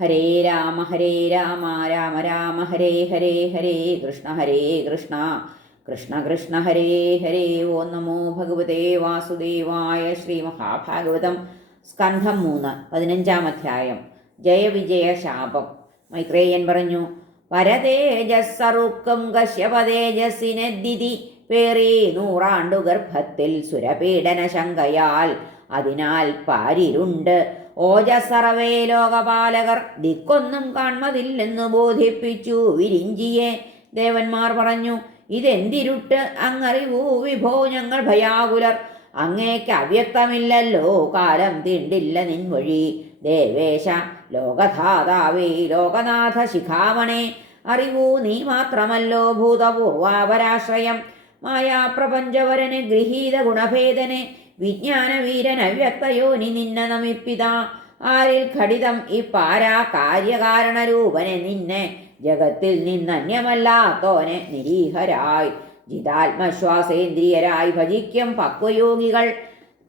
ഹരേ രാമ ഹരേ രാമ രാമ രാമ ഹരേ ഹരേ ഹരേ കൃഷ്ണ ഹരേ കൃഷ്ണ. കൃഷ്ണ കൃഷ്ണ ഹരേ ഹരേ. ഓ നമോ ഭഗവതേ വാസുദേവായ ശ്രീ മഹാഭാഗവതം സ്കന്ധം മൂന്ന് പതിനഞ്ചാം അധ്യായം. ജയവിജയ ശാപം. മൈത്രേയൻ പറഞ്ഞു വരതേജസ്സറുക്കും കശ്യപതേജസ്സിനെദ്ദിതി പേറി നൂറാണ്ടു ഗർഭത്തിൽ സുരപീഡന ശങ്കയാൽ അതിനാൽ പാരിരുണ്ട്. ഓജസ്സറവേ ലോകപാലകർ ദിക്കൊന്നും കാൺമതില്ലെന്നു ബോധിപ്പിച്ചു. വിരിഞ്ചിയെ ദേവന്മാർ പറഞ്ഞു ഇതെന്തിരുട്ട്? അങ്ങറിവൂ വിഭോ ഞങ്ങൾ ഭയാകുലർ. അങ്ങേക്ക് അവ്യക്തമില്ലല്ലോ കാലം തിണ്ടില്ല നിൻ വഴി ദേവേശ ലോകധാതാവേ ലോകനാഥ ശിഖാമണേ അറിവൂ നീ മാത്രമല്ലോ ഭൂതപൂർവാപരാശ്രയം. മായാപ്രപഞ്ചവരന് ഗൃഹീത ഗുണഭേദനെ വിജ്ഞാനവീരൻ അവ്യക്തയോനി നിന്നെ നമിപ്പിത. ആരിൽ ഘടിതം ഈ പാരാ കാര്യകാരണരൂപനെ നിന്നെ ജഗത്തിൽ നിന്നന്യമല്ലാത്തോനെ നിരീഹരായി. ജിതാത്മശ്വാസേന്ദ്രിയരായി ഭജിക്കും പക്വയോഗികൾ.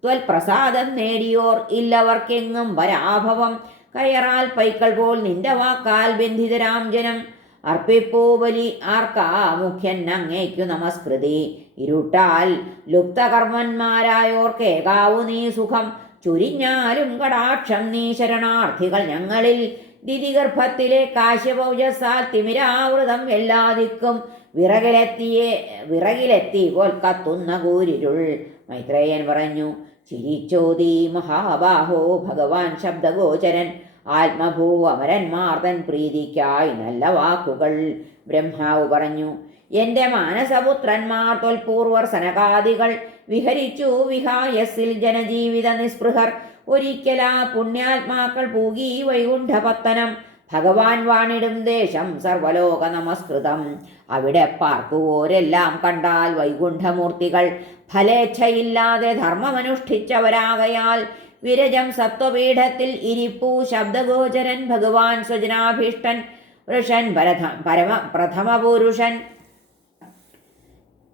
ത്വൽപ്രസാദം നേടിയോർ ഇല്ലവർക്കെങ്ങും വരാഭവം. കയറാൽ പൈക്കൾ പോൽ നിന്റെ വാക്കാൽ ബന്ധിതരാം ജനം. അർപ്പിപ്പൂ ബലി ആർക്കാ മുഖ്യൻ അങ്ങേക്കു നമസ്കൃതി. ഇരുട്ടാൽ ലുപ്തകർമ്മന്മാരായോർക്കേകാവു നീ സുഖം. ചുരിഞ്ഞാലും കടാക്ഷം നീ ശരണാർത്ഥികൾ ഞങ്ങളിൽ. ദിതിഗർഭത്തിലെ കാശ്യപൗജസാൽ തിമിരാവൃതം എല്ലാ ദിക്കും വിറകിലെത്തിയെ വിറകിലെത്തി പോൽ കത്തുന്ന കൂരിരുൾ. മൈത്രേയൻ പറഞ്ഞു ചിരിച്ചോതി മഹാബാഹോ ഭഗവാൻ ശബ്ദഗോചരൻ. ആത്മഭൂ അമരന്മാർ തൻ പ്രീതിക്കായി നല്ല വാക്കുകൾ ബ്രഹ്മാവ് പറഞ്ഞു. എന്റെ മാനസപുത്രന്മാർ തൊൽപൂർവർ സനകാദികൾ വിഹരിച്ചു വിഹായസിൽ ജനജീവിത നിസ്പൃഹർ. ഒരിക്കലാ പുണ്യാത്മാക്കൾ പൂകി വൈകുണ്ഠപത്തനം. ഭഗവാൻ വാണിടും ദേശം സർവലോക നമസ്കൃതം. അവിടെ പാർക്കുവോരെല്ലാം കണ്ടാൽ വൈകുണ്ഠമൂർത്തികൾ. ഫലേച്ഛയില്ലാതെ ധർമ്മമനുഷ്ഠിച്ചവരാകയാൽ വിരജം സത്വപീഠത്തിൽ ഇരിപ്പൂ ശബ്ദഗോചരൻ ഭഗവാൻ സ്വജനാഭീഷ്ടൻ വൃഷൻ പരഥ പരമ പ്രഥമപുരുഷൻ.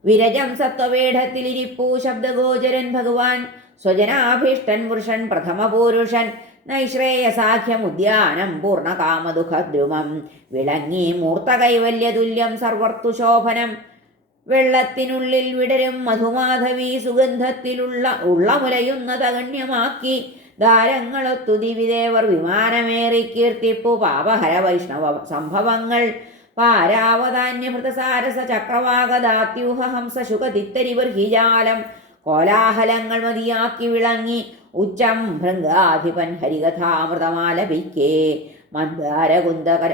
വിരജം സത്വപീഠത്തിൽ ഇരിപ്പൂ ശബ്ദഗോചരൻ ഭഗവാൻ സ്വജനാഭീഷ്ടൻ വൃഷൻ പ്രഥമപുരുഷൻ. നൈശ്രേയസാഖ്യം ഉദ്യാനം പൂർണകാമദുഃഖദ്രുമം വിളങ്ങി മൂർത്തകൈവല്യതുല്യം സർവർത്തുശോഭനം. വെള്ളത്തിനുള്ളിൽ വിടരും മധുമാധവി സുഗന്ധത്തിലുള്ള ഉള്ള മുലയുന്ന തകണ്യമാക്കി ദാരങ്ങളൊത്തു ദിവിദേവർ വിമാനമേറി കീർത്തിപ്പു പാപഹര വൈഷ്ണവ സംഭവങ്ങൾ. പാരാവതാന്യഭൃതസാരസ ചക്രവാകദാത്യൂഹ ഹംസ ശുഖതിത്തരിവർ ഹിജാലം. കോലാഹലങ്ങൾ മതിയാക്കി വിളങ്ങി. ഉച്ചം ഭൃംഗാധിപൻ ഹരികഥാമൃതമാലപിക്കേ. മന്ദാരകുന്ദകര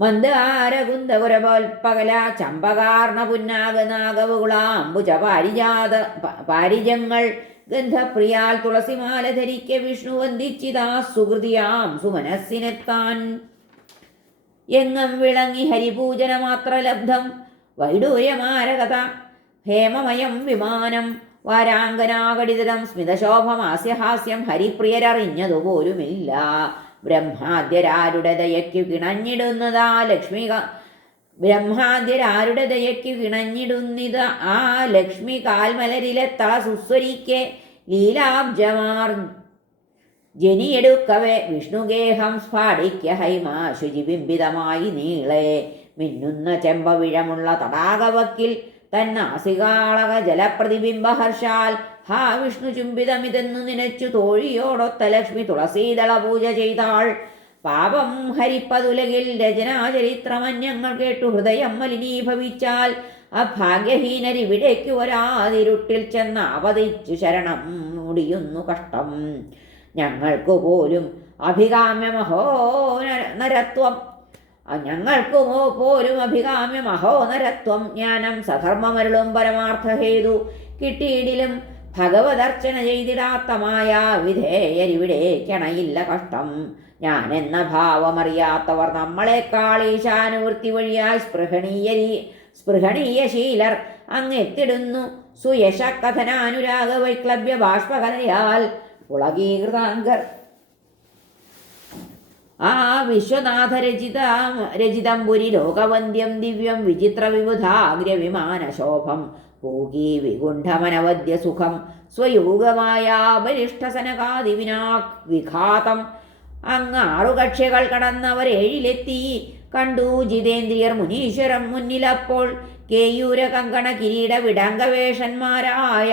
മന്ദാരകുന്ദകുരപോൽപ്പകല ചമ്പകാർണ പുന്നാഗനാഗവുളാംബുജ പാരിജാത പ- പാരിജങ്ങൾ ഗന്ധപ്രിയാൽ തുളസിമാല ധരിക്ക വിഷ്ണു വന്ദിച്ചിതാ സുഹൃതിയാം സുമനസ്സിനെത്താൻ. എങ്ങം വിളങ്ങി ഹരിപൂജന മാത്ര ലബ്ധം വൈഡൂര്യമാരകഥ ഹേമമയം വിമാനം വാരാങ്കനാകടിതരം സ്മിതശോഭമാസ്യഹാസ്യം ഹരിപ്രിയരറിഞ്ഞതുപോലുമില്ല. ബ്രഹ്മാദ്യരാരുടെ ദയയ്ക്കു കിണഞ്ഞിടുന്നതാ ലക്ഷ്മിക ബ്രഹ്മാദ്യരാരുടെ ദയയ്ക്കു കിണഞ്ഞിടുന്നിത് ആ ലക്ഷ്മി കാൽമലരിലെ തള സുസ്വരിക്കെ ലീലാബ്ജമാർ ജനിയെടുക്കവേ. വിഷ്ണുഗേഹം സ്ഫാടിക്ക ഹൈമ ശുചിബിംബിതമായി നീളേ. മിന്നുന്ന ചെമ്പവിഴമുള്ള തടാകവക്കിൽ തന്നാസികാളക ജലപ്രതിബിംബഹർഷാൽ ഹാ വിഷ്ണു ചുംബിതമിതെന്നു നിനച്ചു തോഴിയോടൊത്ത ലക്ഷ്മി തുളസീതള പൂജ ചെയ്താൾ. പാപം ഹരിപ്പതുലകിൽ രചനാചരിത്രമന്യങ്ങൾ കേട്ടു ഹൃദയം മലിനീഭവിച്ചാൽ അഭാഗ്യഹീനരിവിടേക്ക് ഒരാതിരുട്ടിൽ ചെന്ന് അവതരിച്ചു ശരണം മുടിയുന്നു കഷ്ടം. ഞങ്ങൾക്കു പോലും അഭികാമ്യമഹോ നര- നരത്വം ഞങ്ങൾക്കു പോലും അഭികാമ്യമഹോ നരത്വം ജ്ഞാനം സധർമ്മമരുളും പരമാർത്ഥഹേതു. കിട്ടിയിടിലും ഭഗവദർച്ചന ചെയ്തിടാത്തമായ വിധേയരിവിടേക്കണയില്ല കഷ്ടം. ഞാൻ എന്ന ഭാവമറിയാത്തവർ നമ്മളെക്കാൾ ഈശാനുവൃത്തി വഴിയായി സ്പൃഹണീയരി സ്പൃഹണീയശീലർ അങ്ങെത്തിടുന്നു. സുയശ കഥനാനുരാഗ വൈക്ലഭ്യ ബാഷ്പകലയാൽ പുളകീകൃതാംഗർ. ആ വിശ്വനാഥ രചിത പുരി ലോകവന്ധ്യം ദിവ്യം വിചിത്ര വിബുധാഗ്രവിമാന ശോഭം പൂകി വികുണ്ഠമനവദ്യ സുഖം സ്വയൂകമായ ബലിഷ്ഠസനകാതി വിനാ വിഘാതം. അങ്ങ് ആറു കക്ഷികൾ കടന്നവർ ഏഴിലെത്തി. കണ്ടു ജിതേന്ദ്രിയർ മുനീശ്വരം മുന്നിലപ്പോൾ കേയൂര കങ്കണ കിരീട വിടങ്കവേഷന്മാരായ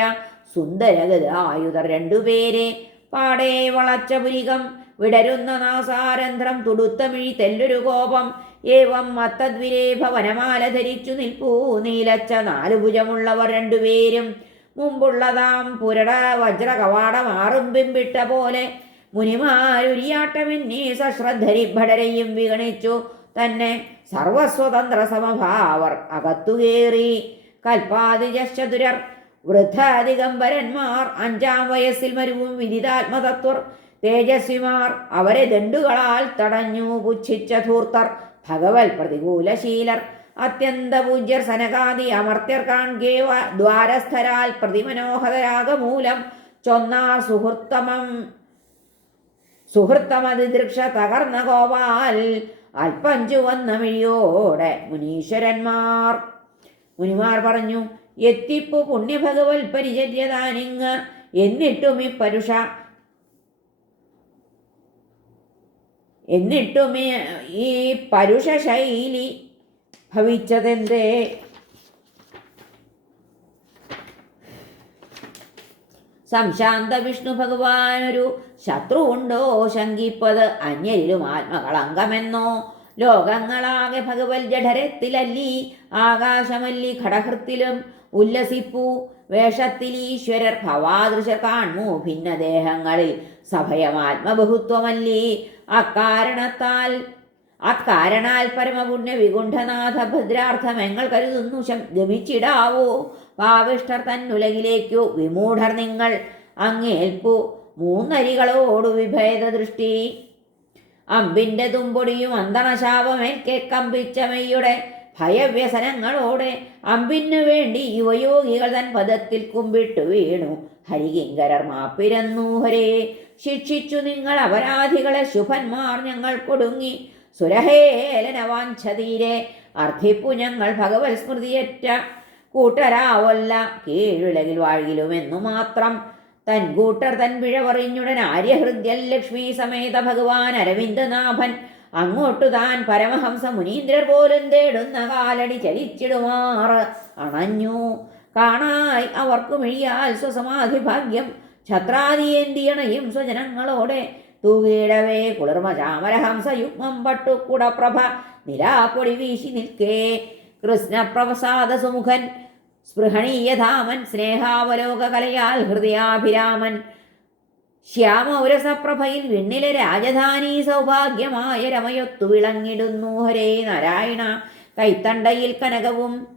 സുന്ദരഗത ആയുധർ രണ്ടുപേരെ. പാടേ വളച്ച പുരികം വിടരുന്ന നാസാരന്ധ്രം തുടുത്തമിഴി തെല്ലൊരു കോപം ഏവം മത്തദ്വിരേഭ വനമാല ധരിച്ചു നിൽപ്പൂ. നീലച്ച നാലുഭുജമുള്ളവർ രണ്ടുപേരും മുമ്പുള്ളതാം പുരട വജ്ര കവാടം ആറും പിമ്പിട്ട പോലെ മുനിമാരുരിയാട്ടമെന്നീ സശ്രദ്ധരി ഭടരെയും വിഗണിച്ചു. തന്നെ സർവസ്വതന്ത്ര സമഭാവർ അകത്തുകേറി. കൽപ്പാതിജശ്ചതുരർ വൃദ്ധാദിഗംബരന്മാർ അഞ്ചാം വയസ്സിൽ മരുവും വിദിതാത്മതത്വർ തേജസ്വിമാർ അവരെ ദണ്ടുകളാൽ തടഞ്ഞു പുച്ഛിച്ച ധൂർത്തർ. ഭഗവൽ പ്രതികൂലശീലർ. അത്യന്ത പൂജ്യർ സനകാദി അമർത്യർ കാൺകേവ ദ്വാരസ്ഥരാൽ പ്രതിമനോഹരാഗമൂലം ചൊന്നാർ സുഹൃത്തമം. സുഹൃത്തമതിദൃക്ഷ തകർന്ന ഗോപാൽ അല്പം ചുവന്ന മിഴിയോടെ മുനീശ്വരന്മാർ. മുനിമാർ പറഞ്ഞു എത്തിപ്പു പുണ്യഭഗവത് പരിചര്യതാനിങ് എന്നിട്ടും ഈ പരുഷ എന്നിട്ടും ഈ- ഈ പരുഷ ശൈലി ഭവിച്ചതെന്തേ? സംശാന്ത വിഷ്ണു ഭഗവാനൊരു ശത്രു ഉണ്ടോ ശങ്കിപ്പത് അന്യരിലും ആത്മകളങ്കമെന്നോ? ലോകങ്ങളാകെ ഭഗവത് ജഠരത്തിലല്ലി ആകാശമല്ലി ഘടഹൃത്തിലും ഉല്ലസിപ്പൂ. വേഷത്തിൽ ഈശ്വരർ ഭവാദൃശർ കാൺമു ഭിന്നദേഹങ്ങളിൽ സഭയമാത്മബഹുത്വമല്ലേ? അക്കാരണത്താൽ അക്കാരണാൽ പരമപുണ്യ വികുണ്ഠനാഥ ഭദ്രാർത്ഥമെങ്ങൾ കരുതുന്നു. ഗമിച്ചിടാവോ? പാവിഷ്ടർ തന്നുലകിലേക്കു? വിമൂഢർ നിങ്ങൾ അങ്ങേൽപ്പു? മൂന്നരികളോടു വിഭേദ ദൃഷ്ടി അമ്പിന്റെ തുമ്പൊടിയും അന്തണശാപമേൽക്കെ കമ്പിച്ച മെയ്യുടെ ഭയവ്യസനങ്ങളോടെ അമ്പിനു വേണ്ടി യുവയോഗികൾ തൻ പദത്തിൽ കുമ്പിട്ടു വീണു. ഹരികിങ്കരർ മാപ്പിരന്നു ഹരേ. ശിക്ഷിച്ചു നിങ്ങൾ അപരാധികളെ ശുഭന്മാർ ഞങ്ങൾ കൊടുങ്ങി. സുരഹേലനവാഞ്ചതീരെ അർത്ഥിപ്പു ഞങ്ങൾ ഭഗവത് സ്മൃതിയറ്റ കൂട്ടരാവല്ല. കീഴുലകിൽ വാഴിലുമെന്നു മാത്രം തൻ കൂട്ടർ തൻ പിഴ പറഞ്ഞുടൻ ആര്യഹൃദ്യൽ ലക്ഷ്മി സമേത ഭഗവാൻ അരവിന്ദനാഭൻ അങ്ങോട്ടു താൻ പരമഹംസ മുനീന്ദ്രർ പോലും തേടുന്ന കാലടി ചലിച്ചിടുമാറ് അണഞ്ഞു. കാണായി അവർക്കു മിഴിയാൽ സ്വസമാധി ഭാഗ്യം ഛത്രാദിയേന്തിയണയും സ്വജനങ്ങളോടെ തൂകിടവേ കുളിർമ ചാമരഹംസ യുഗ്മം പട്ടുക്കുടപ്രഭ നിലാപ്പൊടി വീശി നിൽക്കേ. കൃഷ്ണപ്രവസാദ സുമുഖൻ സ്പൃഹണീയധാമൻ സ്നേഹാവലോക കലയാൽ ഹൃദയാഭിരാമൻ ശ്യാമൗരസപ്രഭയിൽ വിണ്ണിലെ രാജധാനി സൗഭാഗ്യമായ രമയൊത്തു വിളങ്ങിടുന്നു. ഹരേ നാരായണ. കൈത്തണ്ടയിൽ കനകവും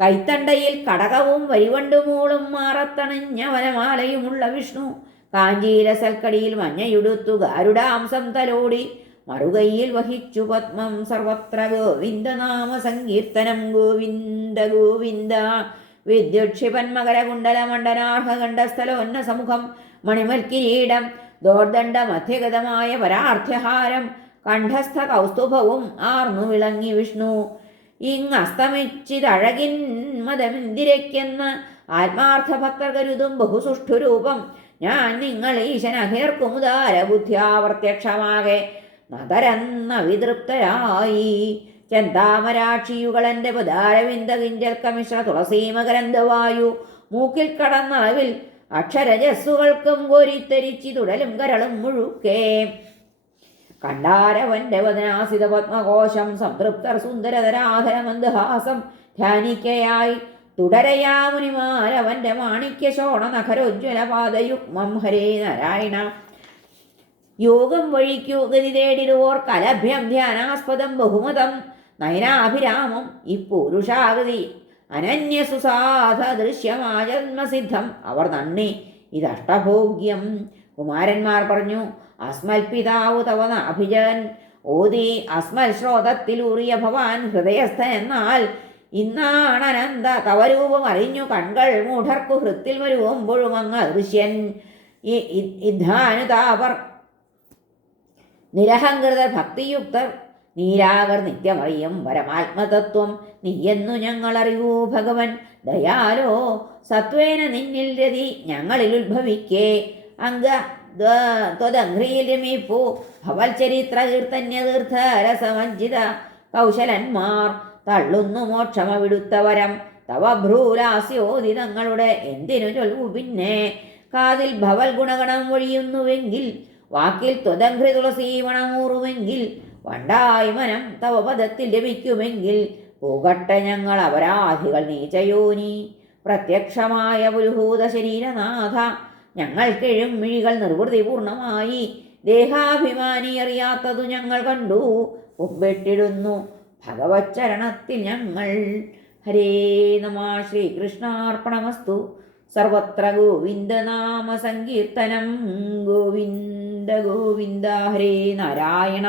കൈത്തണ്ടയിൽ കടകവും വരിവണ്ടുമൂളും മാറത്തണിഞ്ഞ വനമാലയുമുള്ള വിഷ്ണു കാഞ്ചീല സൽക്കടിയിൽ മഞ്ഞയുടുത്തു ഗാരുഡാംസം തലോടി മറുകൈയിൽ വഹിച്ചു പത്മം. സർവത്ര ഗോവിന്ദനാമ സങ്കീർത്തനം. ഗോവിന്ദ ഗോവിന്ദ. വിദ്യുക്ഷിപൻ മകരകുണ്ടലമണ്ഡനാർഹകണ്ഠസ്ഥലോന്ന സമുഖം മണിമൽക്കിരീടം ദോർദണ്ഡ മധ്യഗതമായ പരാർത്ഥഹാരം കണ്ഠസ്ഥ കൗസ്തുഭവും ആർന്നു വിളങ്ങി വിഷ്ണു. ഇങ്ങസ്തമിച്ചിതഴകിൻ മതമിന്ദിരയ്ക്കെന്ന് ആത്മാർത്ഥ ഭക്തർ കരുതും ബഹുസുഷ്ഠുരൂപം. ഞാൻ നിങ്ങൾ ഈശനഹിർക്കുമുദാര ബുദ്ധ്യാപ്രത്യക്ഷമാകെ നതരന്ന വിതൃപ്തരായി. ചെന്താമരാക്ഷിയുകളെന്റെ പുതാരവിന്ദ കിഞ്ചൽക്കമിശ്ര തുളസീമകരന്തവായു മൂക്കിൽ കടന്നളവിൽ അക്ഷരജസ്സുകൾക്കും കോരിത്തരിച്ചി തുടലും കരളും മുഴുക്കേ. കണ്ടാരവന്റെ വദനാസിത പത്മകോശം സംതൃപ്തർ സുന്ദരതരാധരമന്ദഹാസം ധ്യാനിക്കയായി. തുടരയാമുനിമാരവന്റെ മാണിക്യ ശോണ നഖരോജ്വല പാദയുഗ്മം ഹരേ നാരായണ. യോഗം വഴിക്കു ഗതി തേടിടുവോർ കലഭ്യം ധ്യാനാസ്പദം ബഹുമതം. നയനാഭിരാമം ഇപ്പുരുഷാഗതി അനന്യസുസാധ ദൃശ്യമാജന്മസിദ്ധം. അവർ നന്ദി. ഇതഷ്ടഭോഗ്യം കുമാരന്മാർ പറഞ്ഞു അസ്മൽ പിതാവ് തവ നാഭിജൻ. ഓതി അസ്മൽ ശ്രോതത്തിലൂറിയ ഭവാൻ ഹൃദയസ്ഥൻ എന്നാൽ ഇന്നാണനന്ത തവരൂപം അറിഞ്ഞു കൺകൾ മൂഢർക്കു ഹൃത്തിൽ വരുമ്പോഴും അങ്ങ് ദൃശ്യൻ ഇദ്ധാനുതാപർ. നിരഹങ്കൃതർ ഭക്തിയുക്തർ നീരാകർ നിത്യമറിയും പരമാത്മതത്വം. നീയെന്നു ഞങ്ങളറിയൂ ഭഗവൻ. ദയാലോ സത്വേന നിന്നിൽ രതി ഞങ്ങളിൽ ഉത്ഭവിക്കേ. അംഗ ത്വദഘ്രിയിൽ രമിപ്പൂ. ഭവൽചരിത്ര കീർത്തന്യ തീർത്ഥ രസമഞ്ജിത കൗശലന്മാർ തള്ളുന്നു മോക്ഷമവിടുത്തവരം. തവ ഭ്രൂരാസ്യോദിതങ്ങളുടെ എന്തിനു ചൊല്ലു പിന്നെ? കാതിൽ ഭവൽ ഗുണഗണം ഒഴിയുന്നുവെങ്കിൽ വാക്കിൽ ത്വതംഘ്രി തുളസീമണമൂറുമെങ്കിൽ വണ്ടായി മനം തവ പദത്തിൽ ലഭിക്കുമെങ്കിൽ പോകട്ടെ ഞങ്ങൾ അപരാധികൾ നീചയോനി പ്രത്യക്ഷമായ പുരുഹൂത ശരീരനാഥ ഞങ്ങൾക്കെഴും മിഴികൾ നിർവൃതി പൂർണമായി ദേഹാഭിമാനി അറിയാത്തതു ഞങ്ങൾ കണ്ടു ഒവ്വെട്ടിടുന്നു ഭഗവച്ചരണത്തിൽ ഞങ്ങൾ. ഹരേ നമ ശ്രീകൃഷ്ണാർപ്പണമസ്തു. സർവത്ര ഗോവിന്ദനാമ സങ്കീർത്തനം. ഗോവിന്ദ ഗോവിന്ദ ഹരേ നാരായണ.